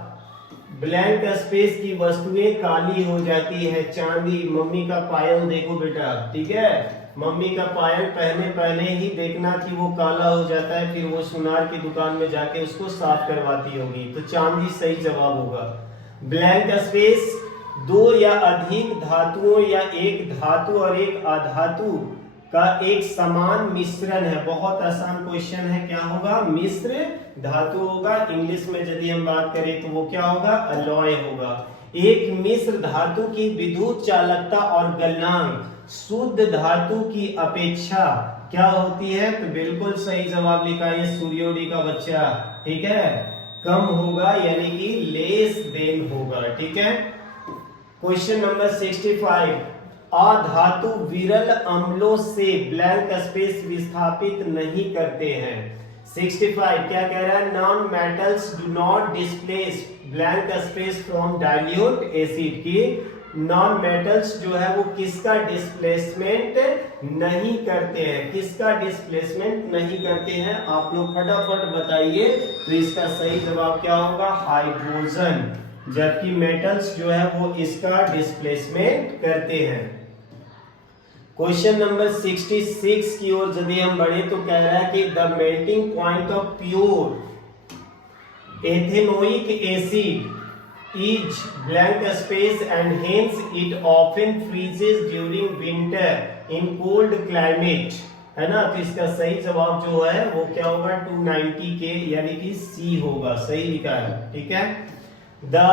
ब्लैंक स्पेस की वस्तुएं काली हो जाती है। चांदी, मम्मी का पायल देखो बेटा, ठीक है, मम्मी का पायल पहले ही देखना कि वो काला हो जाता है, फिर वो सुनार की दुकान में जाके उसको साफ करवाती होगी। तो चांदी सही जवाब होगा। ब्लैंक स्पेस दो या अधिक धातुओं या एक धातु और एक अधातु का एक समान मिश्रण है। बहुत आसान क्वेश्चन है, क्या होगा? मिश्र धातु होगा। इंग्लिश में यदि हम बात करें तो वो क्या होगा? अलॉय होगा। एक मिश्र धातु की विद्युत चालकता और गलनांक शुद्ध धातु की अपेक्षा क्या होती है? तो बिल्कुल सही जवाब लिखा है सूर्योदय का बच्चा। ठीक है, कम होगा, यानी कि लेस देन होगा। ठीक है, क्वेश्चन नंबर 65, अधातु विरल अम्लों से ब्लैंक स्पेस विस्थापित नहीं करते हैं। 65 क्या कह रहा है? Non metals do not displace blank space from dilute acid की नॉन मेटल्स जो है वो किसका डिस्प्लेसमेंट नहीं करते हैं? किसका डिस्प्लेसमेंट नहीं करते हैं? आप लोग फटाफट बताइए। तो इसका सही जवाब क्या होगा? हाइड्रोजन। जबकि मेटल्स जो है वो इसका डिस्प्लेसमेंट करते हैं। क्वेश्चन नंबर 66 की ओर यदि हम बढ़े तो कह रहा है कि the melting point of pure ethanoic acid is blank space and hence it often freezes during winter in cold climate, है ना? तो इसका सही जवाब जो है वो क्या होगा? 290 के, यानी कि सी होगा। सही लिखा है। ठीक है, the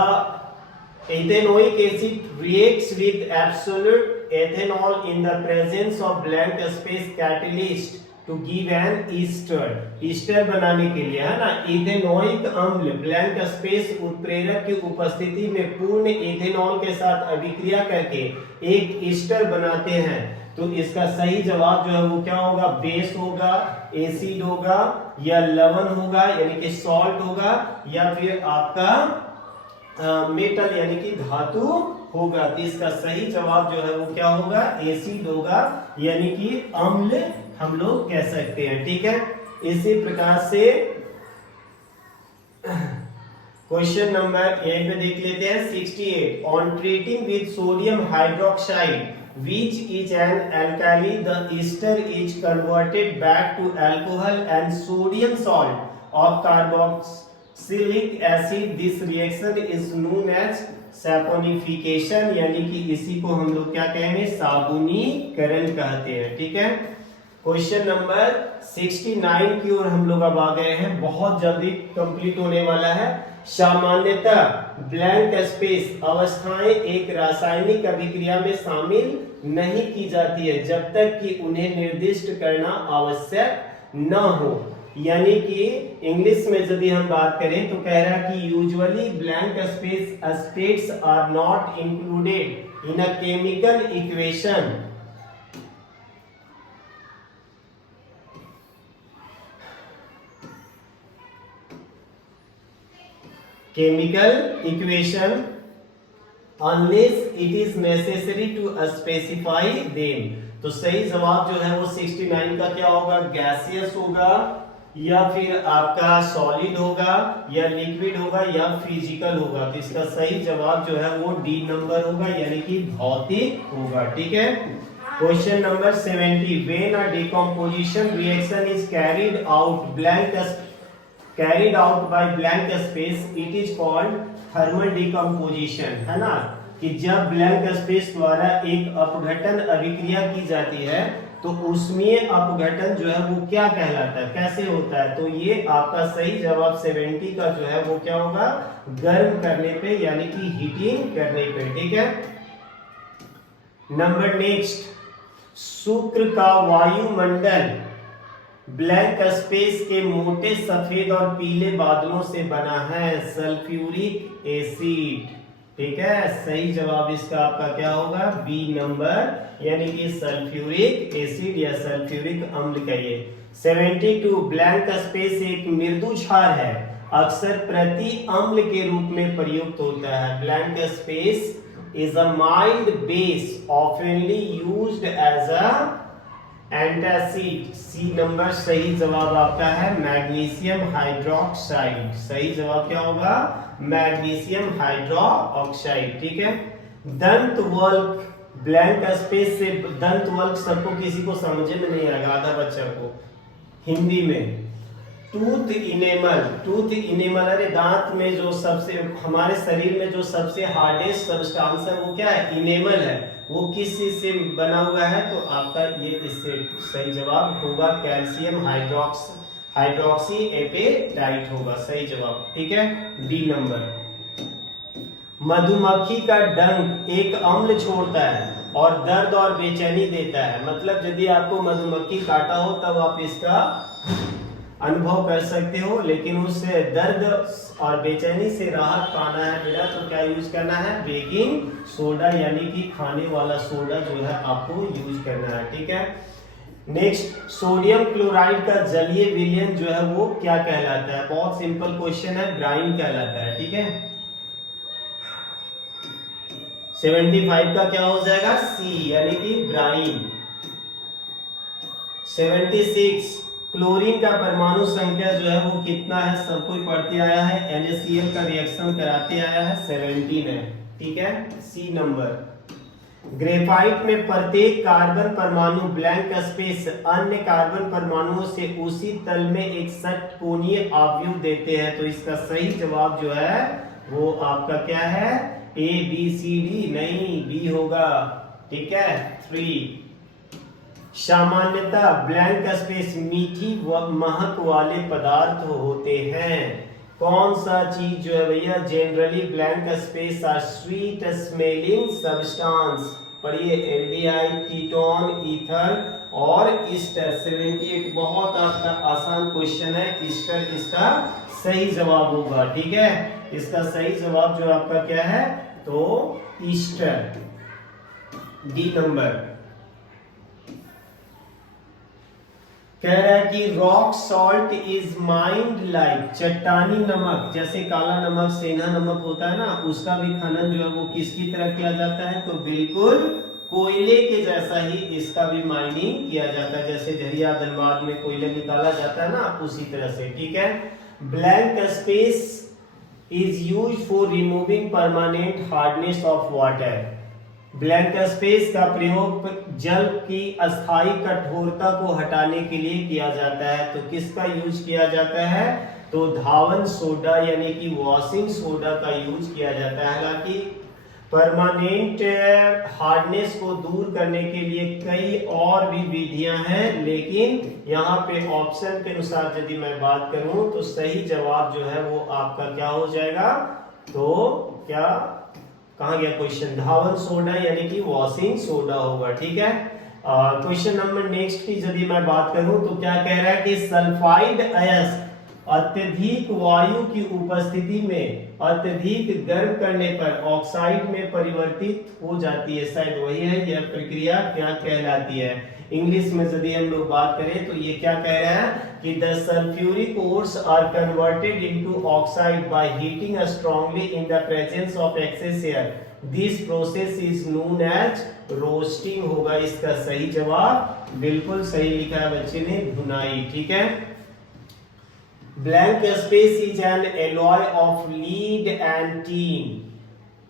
ethanoic acid reacts with absolute ethanol in the presence of blank space catalyst to give an ester, ester बनाने के लिए, है ना। इथेनोइक अम्ल ब्लैंक स्पेस उत्प्रेरक की उपस्थिति में पूर्ण इथेनॉल के साथ अभिक्रिया करके एक ईस्टर बनाते हैं। तो इसका सही जवाब जो है वो क्या होगा, बेस होगा, एसिड होगा, या लवण होगा यानी कि सॉल्ट होगा, या फिर आपका मेटल यानी कि धातु होगा। तो इसका सही जवाब जो है वो क्या होगा, एसिड होगा, यानी कि अम्ल हम लोग कह सकते हैं। ठीक है, इसी प्रकार से क्वेश्चन नंबर 1 में देख लेते हैं 68 on treating with sodium hydroxide which is an alkali, the ester is converted back to alcohol and sodium salt of carboxylic acid. This reaction is known as saponification, यानी कि इसी को हम लोग क्या कहेंगे, साबुनीकरण कहते हैं। ठीक है, क्वेश्चन नंबर 69 की ओर हम लोग अब आ गए हैं, बहुत जल्दी कंप्लीट होने वाला है। सामान्यतः ब्लैंक स्पेस अवस्थाएं एक रासायनिक अभिक्रिया में शामिल नहीं की जाती है जब तक कि उन्हें निर्दिष्ट करना आवश्यक न हो। यानी कि इंग्लिश में यदि हम बात करें तो कह रहा है कि usually blank space states are not included in a chemical equation. Chemical equation unless it is necessary to specify them। तो सही जवाब जो है वो 69 का क्या होगा, गैसियस होगा, या फिर आपका सॉलिड होगा, या लिक्विड होगा, या फिजिकल होगा। तो इसका सही जवाब जो है वो डी नंबर होगा, यानी कि भौतिक होगा। ठीक है, question number 70 when a decomposition reaction is carried out by blank space it is called thermal decomposition, है ना। कि जब ब्लैंक स्पेस द्वारा एक अपघटन अभिक्रिया की जाती है तो उसमें अपघटन जो है वो क्या कहलाता है, कैसे होता है। तो ये आपका सही जवाब 70 का जो है वो क्या होगा, गर्म करने पे यानी कि हीटिंग करने पे। ठीक है, नंबर नेक्स्ट, शुक्र का वायुमंडल ब्लैंक स्पेस के मोटे सफेद और पीले बादलों से बना है, सल्फ्यूरिक एसिड। ठीक है, सही जवाब इसका आपका क्या होगा, बी नंबर, यानी कि सल्फ्यूरिक एसिड या सल्फ्यूरिक अम्ल कहिए। 72 ब्लैंक स्पेस एक मृदु क्षार है, अक्सर प्रति अम्ल के रूप में प्रयुक्त होता है। Blank space is a mild base oftenly used as a antacid। C number सही जवाब आपका है मैग्नीशियम हाइड्रोक्साइड। सही जवाब क्या होगा, मैग्नीशियम हाइड्रोक्साइड। ठीक है, दंत वल्क ब्लैंक स्पेस से, दंत वल्क सबको किसी को समझ में नहीं आएगा, आधा बच्चा को हिंदी में। टूथ इनेमल, अरे दांत में जो सबसे, हमारे शरीर में जो सबसे हार्डेस्ट सब्सटेंस है वो क्या है, इनेमल है। वो किस चीज से बना हुआ है, तो आपका ये इससे सही जवाब होगा कैल्शियम हाइड्रोक्सी एपेटाइट होगा सही जवाब। ठीक है, डी नंबर। मधुमक्खी का डंक एक अम्ल छोड़ता है और दर्द और बेचैनी देता है। मतलब यदि आपको मधुमक्खी काटा हो तब आप इसका अनुभव कर सकते हो, लेकिन उससे दर्द और बेचैनी से राहत पाना है बेटा तो क्या यूज करना है, बेकिंग सोडा यानी कि खाने वाला सोडा जो है आपको यूज करना है। ठीक है, नेक्स्ट, सोडियम क्लोराइड का जलीय विलयन जो है वो क्या कहलाता है। बहुत सिंपल क्वेश्चन है, ब्राइन कहलाता है। ठीक है, 75 का क्या हो जाएगा, सी यानी कि ब्राइन। 76 क्लोरीन का परमाणु संख्या जो है वो कितना है, सबको पढ़ते आया है, NaCl का रिएक्शन कराते आया है, 17 है। ठीक है, सी नंबर। ग्रेफाइट में प्रत्येक कार्बन परमाणु ब्लैंक स्पेस अन्य कार्बन परमाणुओं से उसी तल में एक षटकोणीय आव्यूह देते हैं। तो इसका सही जवाब जो है वो आपका क्या है, A B C D नहीं, B होगा। ठीक है, 3। सामान्यतः ब्लैंक स्पेस मीठी व महक वाले पदार्थ होते हैं। कौन सा चीज जो है भैया, generally blank space are sweet smelling substance. पढ़िए, एल्डिहाइड, कीटोन, ईथर और ईस्टर। 78 बहुत आपका आसान क्वेश्चन है। ईस्टर इसका सही जवाब होगा। ठीक है, इसका सही जवाब जो आपका क्या है, तो ईस्टर, डी नंबर। कह रहा है कि rock salt is mind like, चट्टानी नमक, जैसे काला नमक, सेंधा नमक होता है ना, उसका भी खनन जो है वो किसकी तरह किया जाता है, तो बिल्कुल कोयले के जैसा ही इसका भी माइनिंग किया जाता है। जैसे झरिया धनबाद में कोयला निकाला जाता है ना, उसी तरह से। ठीक है, blank space is used for removing permanent hardness of water. Blank space का प्रयोग जल की अस्थायी कठोरता को हटाने के लिए किया जाता है। तो किसका यूज किया जाता है, तो धावन सोडा यानी कि वॉशिंग सोडा का यूज किया जाता है। हालांकि परमानेंट हार्डनेस को दूर करने के लिए कई और भी विधियां हैं, लेकिन यहाँ पे ऑप्शन के अनुसार यदि मैं बात करूं तो सही जवाब जो है वो आपका क्या हो जाएगा, तो क्या कहाँ गया क्वेश्चन, धावन सोडा यानी कि वॉशिंग सोडा होगा। ठीक है, क्वेश्चन नंबर नेक्स्ट की यदि मैं बात करूं तो क्या कह रहा है कि सल्फाइड अयस्क अत्यधिक वायु की उपस्थिति में अत्यधिक गर्म करने पर ऑक्साइड में परिवर्तित हो जाती है। शायद वही है, यह प्रक्रिया क्या कहलाती है। इंग्लिश में यदि हम लोग बात करें तो ये क्या कह रहा है कि the sulphuric ores are converted into oxide by heating strongly in the presence of excess air. This process is known as roasting होगा इसका सही जवाब। बिल्कुल सही लिखा है बच्चे ने, धुनाई। ठीक है, blank space is an alloy of lead and teen.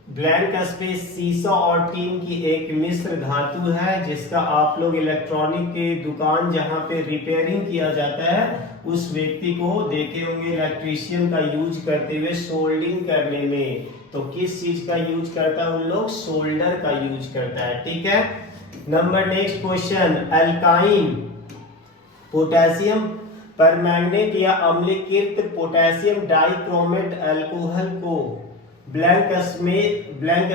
Blank space सीसा और टीन की एक मिश्र धातु है, जिसका आप लोग इलेक्ट्रॉनिक के दुकान जहां पे रिपेयरिंग किया जाता है उस व्यक्ति को देखे होंगे इलेक्ट्रीशियन का यूज करते हुए सोल्डिंग करने में। तो किस चीज का यूज करता है उन लोग, सोल्डर का यूज करता है। ठीक है, number next question, alkyne potassium permanganate या अम्लीकृत पोटेशियम डाइक्रोमेट अल्कोहल को ब्लैंक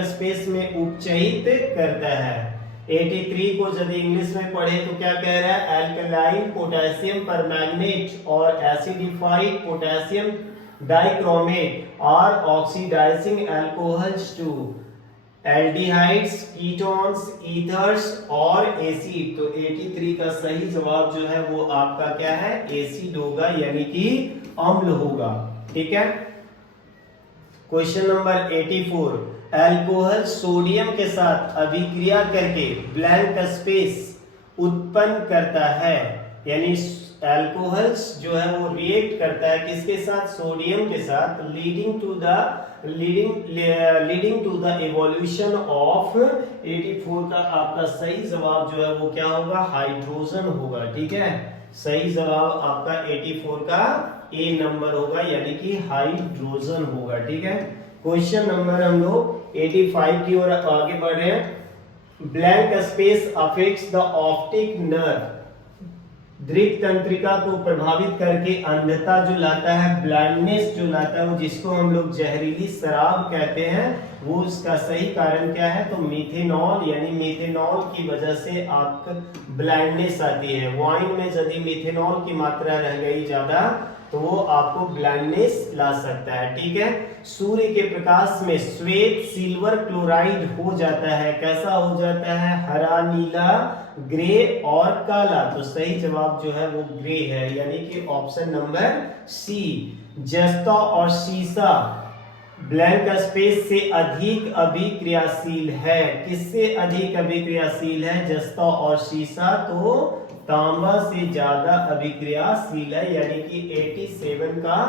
स्पेस में उपचयित करता है। 83 को यदि इंग्लिश में पढ़े तो क्या कह रहा है, अल्कलाइन पोटेशियम परमैंगनेट और acidified potassium dichromate are oxidising alcohols to aldehydes, ketones, ethers और एसिड। तो 83 का सही जवाब जो है वो आपका क्या है, एसिड होगा यानी कि अम्ल होगा। ठीक है, क्वेश्चन नंबर 84, अल्कोहल सोडियम के साथ अभिक्रिया करके ब्लैंक स्पेस उत्पन्न करता है। यानी अल्कोहल्स जो है वो रिएक्ट करता है किसके साथ, सोडियम के साथ, leading to the evolution of 84 का आपका सही जवाब जो है वो क्या होगा, हाइड्रोजन होगा। ठीक है, सही जवाब आपका 84 का ए नंबर होगा यानी कि हाइड्रोजन होगा। ठीक है, क्वेश्चन नंबर हम लोग 85 की ओर आगे बढ़ रहे हैं। Blank space affects the optic nerve, दृक तंत्रिका को प्रभावित करके अंधता जो लाता है, ब्लाइंडनेस जो लाता है, वो जिसको हम लोग जहरीली शराब कहते हैं, वो उसका सही कारण क्या है, तो मिथेनॉल, यानी मिथेनॉल की वजह से आपको ब्लाइंडनेस आती है। वाइन में यदि मिथेनॉल की मात्रा रह गई ज्यादा तो वो आपको ब्लाइंडनेस ला सकता है। ठीक है, सूर्य के प्रकाश में श्वेत सिल्वर क्लोराइड हो जाता है, कैसा हो जाता है, हरा, नीला, ग्रे और काला। तो सही जवाब जो है वो ग्रे है यानी कि ऑप्शन नंबर सी। जस्ता और सीसा ब्लैंक स्पेस से अधिक अभिक्रियाशील है। किससे अधिक अभिक्रियाशील है, जस्ता और सीसा तो तांबा से ज्यादा अभिक्रियाशील है यानी कि 87 का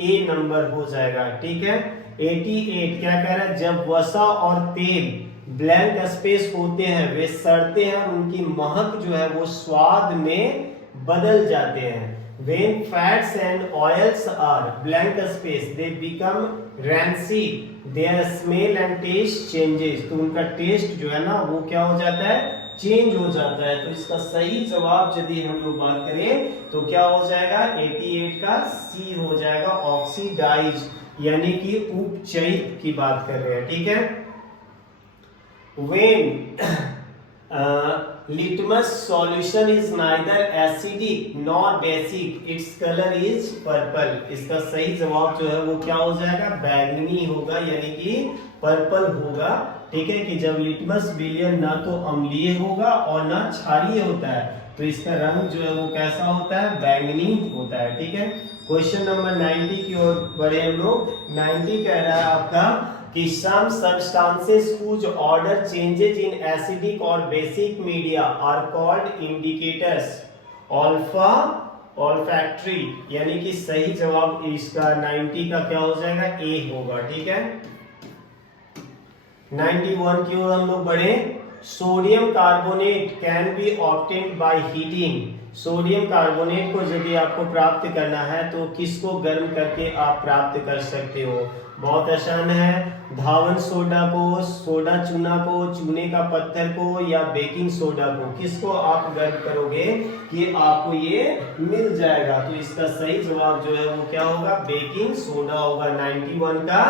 ए नंबर हो जाएगा। ठीक है, 88 क्या कह रहा है, जब वसा और तेल ब्लैंक स्पेस होते हैं वे सड़ते हैं और उनकी महक जो है वो स्वाद में बदल जाते हैं। When fats and oils are blank space, they become rancid. Their smell and taste changes. तो उनका टेस्ट जो है ना वो क्या हो जाता है, चेंज हो जाता है। तो इसका सही जवाब यदि हम लोग बात करें तो क्या हो जाएगा, 88 का सी हो जाएगा, ऑक्सीडाइज यानी कि उपचयित की बात कर रहे हैं। ठीक है, when litmus solution is neither acidic nor basic, its color is purple। इसका सही जवाब जो है वो क्या हो जाएगा, बैंगनी होगा, यानी कि पर्पल होगा। ठीक है, कि जब लिटमस विलियन ना तो अम्लीय होगा और ना क्षारीय होता है, तो इसका रंग जो है वो कैसा होता है, बैंगनी होता है। ठीक है, क्वेश्चन नंबर 90 की ओर बढ़े हम लोग। 90 कह रहा है आपका कि some substances whose order changes in acidic or basic media are called indicators alpha olfactory, यानी कि सही जवाब इसका 90 का क्या हो जाएगा, ए होगा। ठीक है, 91 की ओर हम लोग बढ़े। Sodium carbonate can be obtained by heating. Sodium carbonate को यदि आपको प्राप्त करना है तो किसको गर्म करके आप प्राप्त कर सकते हो, बहुत आसान है। धावन सोडा को, सोडा चूना को, चूने का पत्थर को या बेकिंग सोडा को, किसको आप गर्म करोगे कि आपको ये मिल जाएगा। तो इसका सही जवाब जो है वो क्या होगा, बेकिंग सोडा होगा। 91 का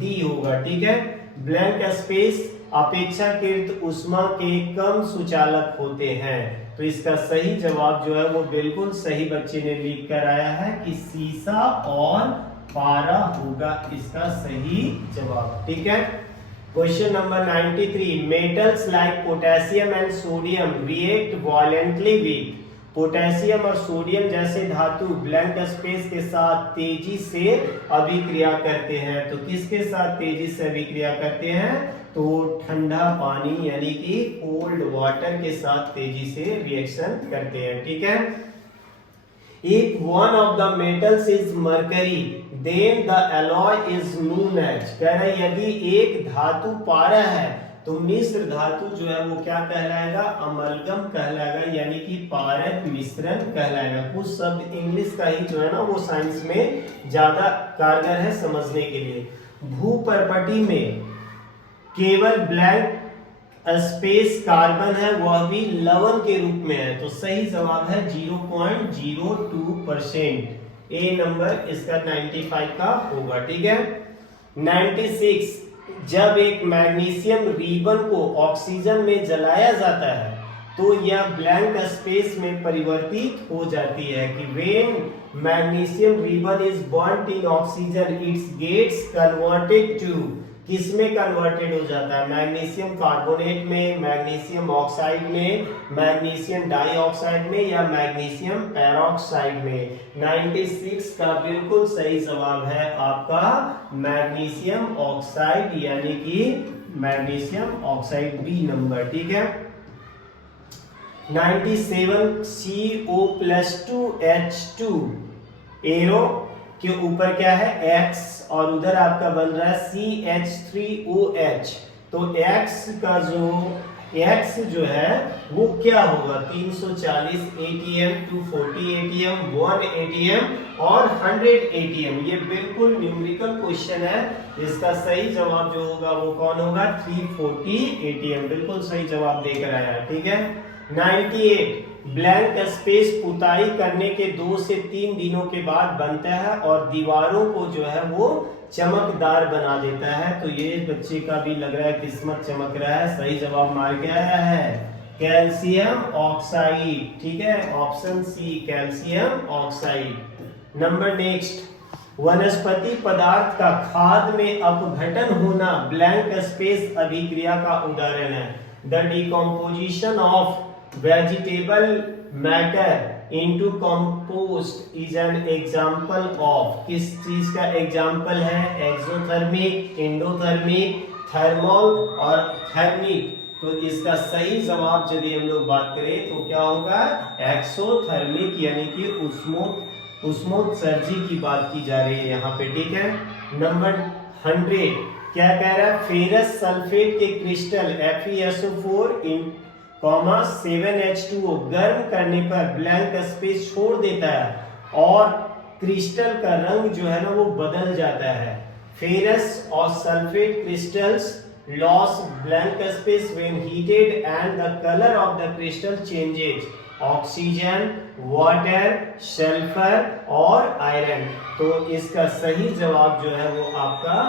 डी होगा। ठीक है, ब्लैंक स्पेस अपेक्षाकृत ऊष्मा के कम सुचालक होते हैं, तो इसका सही जवाब जो है वो बिल्कुल सही बच्चे ने लिख कर आया है कि सीसा और पारा होगा इसका सही जवाब। ठीक है, question number 93, metals like potassium and sodium react violently with. Potassium और सोडियम जैसे धातु ब्लैंक स्पेस के साथ तेजी से अभिक्रिया करते हैं, तो किसके साथ तेजी से अभिक्रिया करते हैं, तो ठंडा पानी यानी कि कोल्ड वाटर के साथ तेजी से रिएक्शन करते हैं। ठीक है, if one of the metals is mercury then the alloy is known as, कह रहा है यदि एक धातु पारा है तो मिश्र धातु जो है वो क्या कहलाएगा, अमलगम कहलाएगा, यानी कि पारक मिश्रण कहलाएगा। कुछ शब्द इंग्लिश का ही जो है ना वो साइंस में ज्यादा कारगर है समझने के लिए। भूपर्पटी में केवल ब्लैंक स्पेस कार्बन है, वह भी लवण के रूप में है, तो सही जवाब है 0.02%। ए नंबर इसका 95 का होगा। ठीक है, 96, जब एक मैग्नीशियम रिबन को ऑक्सीजन में जलाया जाता है तो यह ब्लैंक स्पेस में परिवर्तित हो जाती है कि when magnesium ribbon is burned in oxygen its gets converted to, किसमें कन्वर्टेड हो जाता है, मैग्नीशियम कार्बोनेट में, मैग्नीशियम ऑक्साइड में, मैग्नीशियम डाइऑक्साइड में या मैग्नीशियम पेरोक्साइड में। 96 का बिल्कुल सही जवाब है आपका मैग्नीशियम ऑक्साइड, यानी कि मैग्नीशियम ऑक्साइड बी नंबर। ठीक है, 97, CO+2H2 एरो के ऊपर क्या है X और उधर आपका बन रहा है CH3OH, तो X का जो X जो है वो क्या होगा, 340 ATM, 240 ATM, 1 ATM और 100 ATM। ये बिल्कुल न्यूमेरिकल क्वेश्चन है, इसका सही जवाब जो होगा वो कौन होगा, 340 ATM, बिल्कुल सही जवाब देकर आया है। ठीक है, 98, ब्लैंक स्पेस पुताई करने के 2 से 3 दिनों के बाद बनता है और दीवारों को जो है वो चमकदार बना देता है, तो ये बच्चे का भी लग रहा है किस्मत चमक रहा है, सही जवाब मार के आया है कैल्शियम ऑक्साइड। ठीक है, option C calcium oxide. Number next, वनस्पति पदार्थ का खाद में अपघटन होना ब्लैंक स्पेस अभिक्रिया का उदाहरण है। The decomposition of vegetable matter into compost is an example of, किस चीज का एग्जाम्पल है, एक्सोथर्मिक, एंडोथर्मिक, थर्मल और थर्मिक। तो इसका सही जवाब यदि हम लोग बात करें तो क्या होगा, एक्सोथर्मिक, यानी कि उष्मोत्सर्जी की बात की जा रही है यहाँ पे। ठीक है, नंबर 100 क्या कह रहा है, फेरस सल्फेट के क्रिस्टल FeSO4 7H2O गर्म करने पर ब्लैंक स्पेस छोड़ देता है और क्रिस्टल का रंग जो है ना वो बदल जाता है। फेरस और sulphate crystals loss blank space when heated and the color of the crystal changes, oxygen, water, sulphur और आयरन। तो इसका सही जवाब जो है वो आपका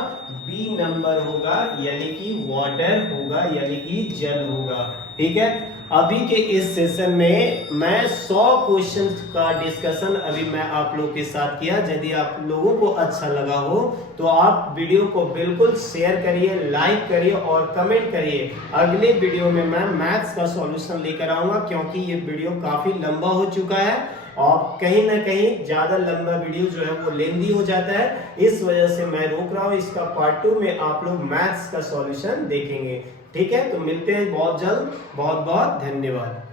बी नंबर होगा, यानी कि वाटर होगा, यानी कि जल होगा। ठीक है, अभी के इस सेशन में मैं 100 क्वेश्चन का डिस्कशन अभी मैं आप लोग के साथ किया। यदि आप लोगों को अच्छा लगा हो तो आप वीडियो को बिल्कुल शेयर करिए, लाइक करिए और कमेंट करिए। अगले वीडियो में मैं मैथ्स का सॉल्यूशन लेकर आऊंगा, क्योंकि ये वीडियो काफी लंबा हो चुका है और कहीं ना कहीं ज्यादा लंबा वीडियो जो है वो लेंदी हो जाता है। इस वजह से मैं रोक रहा हूँ। इसका पार्ट 2 में आप लोग मैथ्स का सॉल्यूशन देखेंगे। ठीक है, तो मिलते हैं बहुत जल्द। बहुत बहुत धन्यवाद।